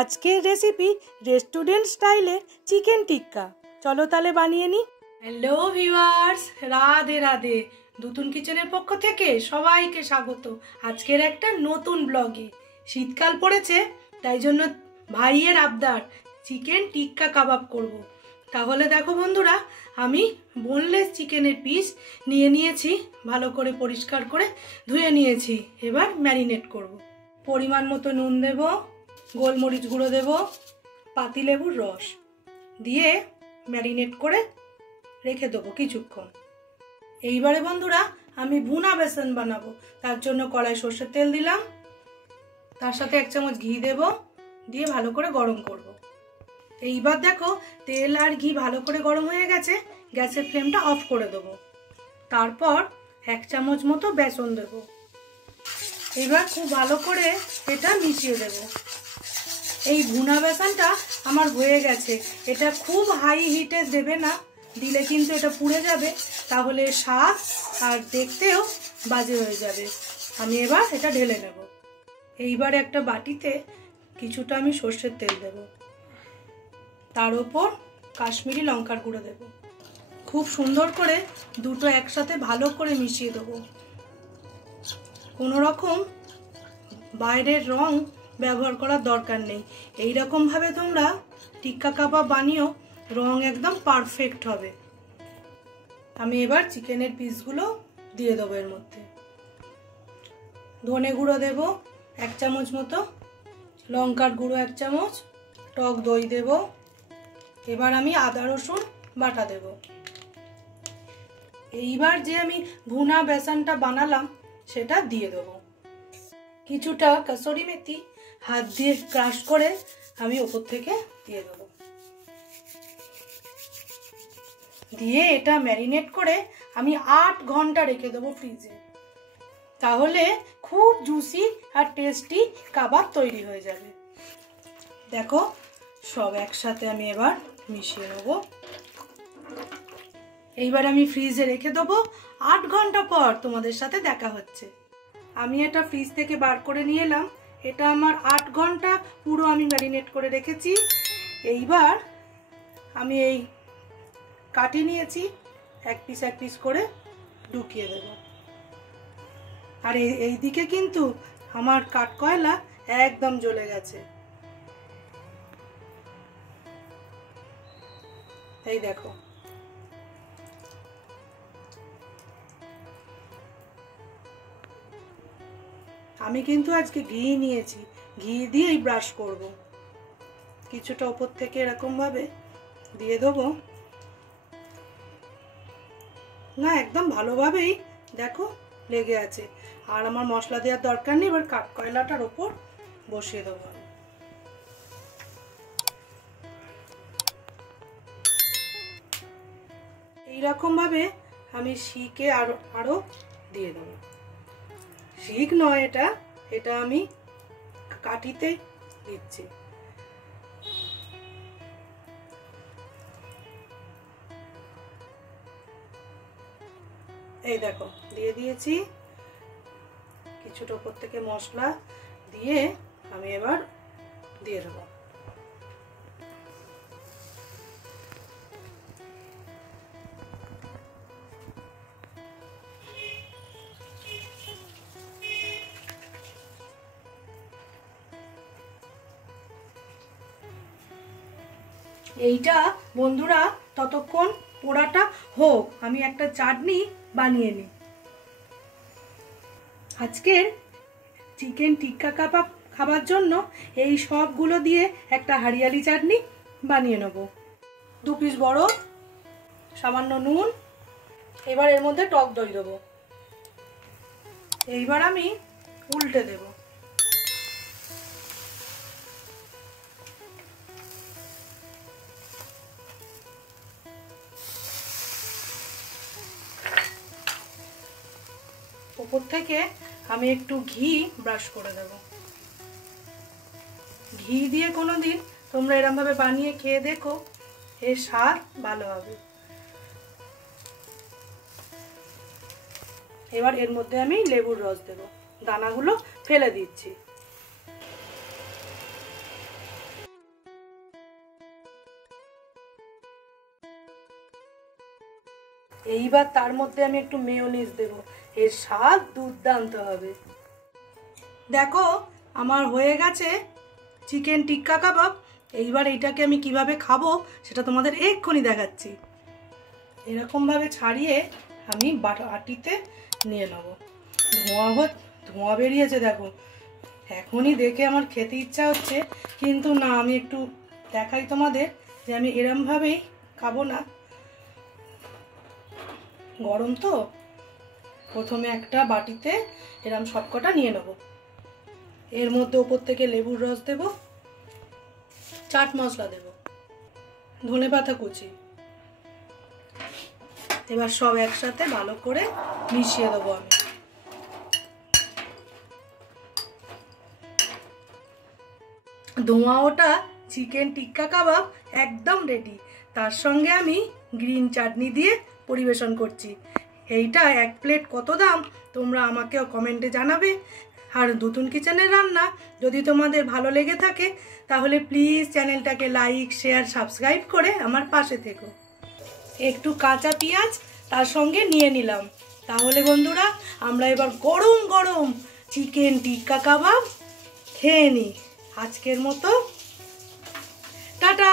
আজকের recipe restaurant স্টাইলের chicken tikka. চলো তাহলে বানিয়ে নিই। Hello viewers, Radhe Radhe. দুতুন কিচেনের পক্ষ থেকে সবাইকে স্বাগত আজকের একটা নতুন ব্লগে। শীতকাল পড়েছে, তাই জন্য ভাইয়ের আবদার চিকেন টিক্কা কাবাব করব। তাহলে দেখো বন্ধুরা, আমি বোনলেস চিকেনের পিস নিয়ে নিয়েছি, ভালো করে পরিষ্কার করে ধুয়ে নিয়েছি। এবার ম্যারিনেট করব। পরিমাণ মতো নুন দেব, গোলমরিচ গুঁড়ো দেব, পাতিলেবুর রস দিয়ে ম্যারিনেট করে রেখে দেবো কিছুক্ষণ। এইবারে বন্ধুরা আমি ভুনা বেসন বানাবো, তার জন্য কড়াই সর্ষের তেল দিলাম, তার সাথে 1 চামচ ঘি দেব, দিয়ে ভালো করে গরম করব। এইবার দেখো তেল আর ঘি ভালো করে গরম হয়ে গেছে, গ্যাসের ফ্লেমটা অফ করে দেবো। তারপর 1 চামচ মতো বেসন দেব। এবার খুব ভালো করে এটা মিশিয়ে দেব। এই ভুনা বেসনটা আমার হয়ে গেছে। এটা খুব হাই হিটে দেবে না, দিলে কিন্তু এটা পুড়ে যাবে, তাহলে স্বাদ আর দেখতেও বাজে হয়ে যাবে। আমি এবার এটা ঢেলে নেব। এইবার একটা বাটিতে কিছুটা আমি সর্ষের তেল দেব, তার উপর কাশ্মীরি লঙ্কার গুঁড়ো দেব। খুব সুন্দর করে দুটো একসাথে ভালো করে মিশিয়ে দেবো। কোনো রকম বাইরের রং ব্যবহার করার দরকার নেই। এই রকম ভাবে তোমরা টিক্কা কাবাব বানিও, রং একদম পারফেক্ট হবে। আমি এবার চিকেনের পিসগুলো দিয়ে দেবো এর মধ্যে। ধনে গুঁড়ো দেব 1 চামচ মতো, লঙ্কার গুঁড়ো 1 চামচ, টক দই দেব। এবার আমি আদা রসুন বাটা দেব। এইবার যে আমি ভুনা বেসনটা বানালাম সেটা দিয়ে দেবো। কিছুটা কাসুরি মেথি হাত দিয়ে ক্রাশ করে আমি ওপর থেকে দিয়ে দেবো। দিয়ে এটা ম্যারিনেট করে আমি 8 ঘন্টা রেখে দেবো ফ্রিজে। তাহলে খুব জুসি আর টেস্টি কাবাব তৈরি হয়ে যাবে। দেখো সব একসাথে আমি এবার মিশিয়ে নেব। এইবার আমি ফ্রিজে রেখে দেবো। 8 ঘন্টা পর তোমাদের সাথে দেখা হচ্ছে। আমি এটা ফ্রিজ থেকে বার করে নিয়ে এলাম। এটা আমার 8 ঘন্টা পুরো আমি ম্যারিনেট করে রেখেছি। এইবার আমি এই কাটি নিয়েছি, এক পিস করে ঢুকিয়ে দেব। আর এই দিকে কিন্তু আমার কাঠকয়লা একদম জ্বলে গেছে। এই দেখো, আমি কিন্তু আজকে ঘি নিয়েছি, ঘি দিয়েই ব্রাশ করব। কিছুটা উপর থেকে এরকম ভাবে দিয়ে দেবো। না, একদম ভালোভাবেই দেখো লেগে আছে। আর আমার মশলা দেওয়ার দরকার নেই। এবার কাঠকয়লাটার ওপর বসিয়ে দেবো। এইরকম ভাবে আমি শিকে আরো দিয়ে দেবো। শিক নয়, এটা আমি কাঠিতে দিচ্ছি। এই দেখো দিয়ে দিয়েছি। কিছুটা উপর থেকে মশলা দিয়ে আমি এবার দিয়ে দেবো। এইটা বন্ধুরা ততক্ষণ পোড়াটা হোক, আমি একটা চাটনি বানিয়ে নিই। আজকের চিকেন টিক্কা কাবাব খাবার জন্য এই সবগুলো দিয়ে একটা হরিয়ালি চাটনি বানিয়ে নেব। 2 পিস বড়, সামান্য নুন, এবার এর মধ্যে টক দই দেবো। এইবার আমি উল্টে দেব। উপর থেকে আমি একটু ঘি ব্রাশ করে দেব। ঘি দিয়ে কোনোদিন তোমরা এরকম ভাবে বানিয়ে খেয়ে দেখো, এর স্বাদ ভালো হবে। এবার এর মধ্যে আমি লেবুর রস দেব, দানাগুলো ফেলে দিচ্ছি। এইবার তার মধ্যে আমি একটু মেয়োনিজ দেব, এর স্বাদ দুর্দান্ত হবে। দেখো আমার হয়ে গেছে চিকেন টিক্কা কাবাব। এইবার এইটাকে আমি কিভাবে খাবো সেটা তোমাদের এক্ষুনি দেখাচ্ছি। এরকমভাবে ছাড়িয়ে আমি বাটিতে নিয়ে নেবো। ধোঁয়া বেরিয়েছে দেখো, এখনই দেখে আমার খেতে ইচ্ছা হচ্ছে, কিন্তু না, আমি একটু দেখাই তোমাদের যে আমি এরমভাবেই খাবো না, গরম তো। প্রথমে একটা বাটিতে এরম সবকটা নিয়ে নেব, এর মধ্যে ওপর থেকে লেবুর রস দেব, চাট মশলা দেব, ধনেপাতা কুচি, এবার সব একসাথে ভালো করে মিশিয়ে দেবো আমি। ধোঁয়া ওটা চিকেন টিক্কা কাবাব একদম রেডি। তার সঙ্গে আমি গ্রিন চাটনি দিয়ে পরিবেশন করছি। এইটা এক প্লেট কত দাম তোমরা আমাকেও কমেন্টে জানাবে। আর নতুন কিচেনের রান্না যদি তোমাদের ভালো লেগে থাকে তাহলে প্লিজ চ্যানেলটাকে লাইক, শেয়ার, সাবস্ক্রাইব করে আমার পাশে থেকো। একটু কাঁচা পেঁয়াজ তার সঙ্গে নিয়ে নিলাম। তাহলে বন্ধুরা আমরা এবার গরম গরম চিকেন টিক্কা কাবাব খেয়ে নিই। আজকের মতো টাটা।